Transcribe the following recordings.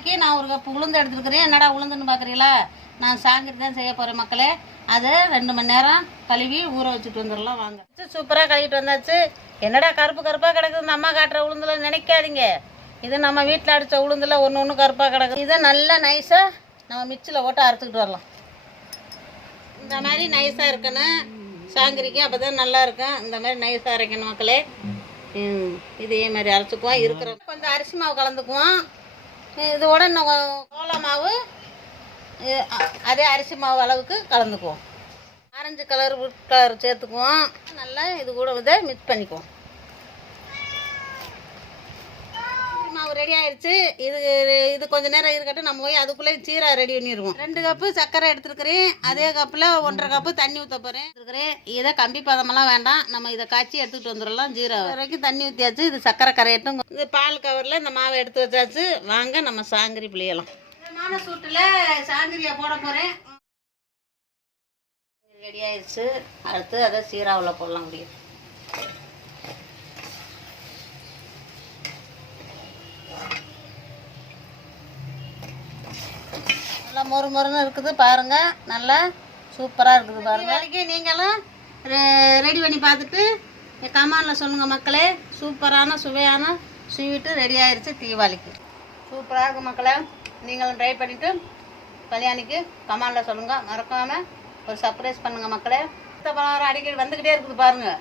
தீபாவளிக்கு நான் ஒரு கப்பு உளுந்து எடுத்துருக்கிறேன். என்னடா உளுந்துன்னு பார்க்குறீங்களா? நான் சாங்கிரி தான் செய்ய போகிறேன் மக்களே. அதை 2 மணி நேரம் கழுவி ஊற வச்சுட்டு வந்துடலாம் வாங்க. சூப்பராக கழுவிட்டு வந்தாச்சு. என்னடா கருப்பு கருப்பாக கிடக்குது இந்த அம்மா காட்டுற உளுந்துல நினைக்காதீங்க. இது நம்ம வீட்டில் அடித்த உளுந்துல ஒன்று கருப்பாக கிடக்குது. இதை நல்லா நைஸாக நம்ம மிக்சியில் போட்டு அரைச்சிக்கிட்டு வரலாம். இந்த மாதிரி நைஸாக இருக்கணும் சாங்கிரிக்கு, அப்போ தான் நல்லா இருக்கும். இந்த மாதிரி நைஸாக அரைக்கணும் மக்களே. இதே மாதிரி அரைச்சிக்குவோம். இருக்கிற கொஞ்சம் அரிசி மாவு கலந்துக்குவோம். இதோட இன்னும் சோள மாவு அதே அரிசி மாவு அளவுக்கு கலந்துக்குவோம். ஆரஞ்சு கலர் ஃபுட் கலர் சேர்த்துக்குவோம். நல்லா இது கூட இதை மிக்ஸ் பண்ணிக்குவோம். மாவு ரெடி ஆயிடுச்சு. இது கொஞ்சம் நேரம் இருக்கட்டும். நம்ம போய் அதுக்குள்ளே சீரா ரெடி பண்ணிடுவோம். 2 கப்பு சர்க்கரை எடுத்துருக்கிறேன். அதே கப்பில் 1.5 கப்பு தண்ணி ஊற்ற போகிறேன். இதை கம்பி பதமெல்லாம் வேண்டாம். நம்ம இதை காய்ச்சி எடுத்துகிட்டு வந்துடலாம். ஜீரா வரைக்கும் தண்ணி ஊற்றியாச்சு. இது சர்க்கரை கரையட்டும். இது பால் கவரில் இந்த மாவை எடுத்து வச்சாச்சு. வாங்க நம்ம சாங்கிரி பிழியலாம். மிதமான சூட்டில் சாங்கிரியை போட போகிறேன். ரெடி ஆயிடுச்சு. அடுத்து அதை சீராவில் போடலாம் முடியும். நல்லா மொறுன்னு இருக்குது பாருங்கள். நல்லா சூப்பராக இருக்குது பாருங்கள். நாளைக்கு நீங்களும் ரெடி பண்ணி பார்த்துட்டு கமெண்டில் சொல்லுங்கள் மக்களே. சூப்பரான சுவையான ஸ்வீட்டு ரெடி ஆயிடுச்சு தீபாவளிக்கு. சூப்பராக இருக்குது மக்களே. நீங்களும் ட்ரை பண்ணிவிட்டு கல்யாணிக்கு கமெண்டில் சொல்லுங்கள். மறக்காமல் ஒரு சர்ப்ரைஸ் பண்ணுங்கள் மக்களே. மற்ற பலகாரம் அடிக்கடி வந்துக்கிட்டே இருக்குது பாருங்கள்.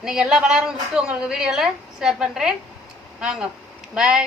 இன்றைக்கி எல்லா பலகாரமும் விட்டு உங்களுக்கு வீடியோவில் ஷேர் பண்ணுறேன். வாங்க பாய்.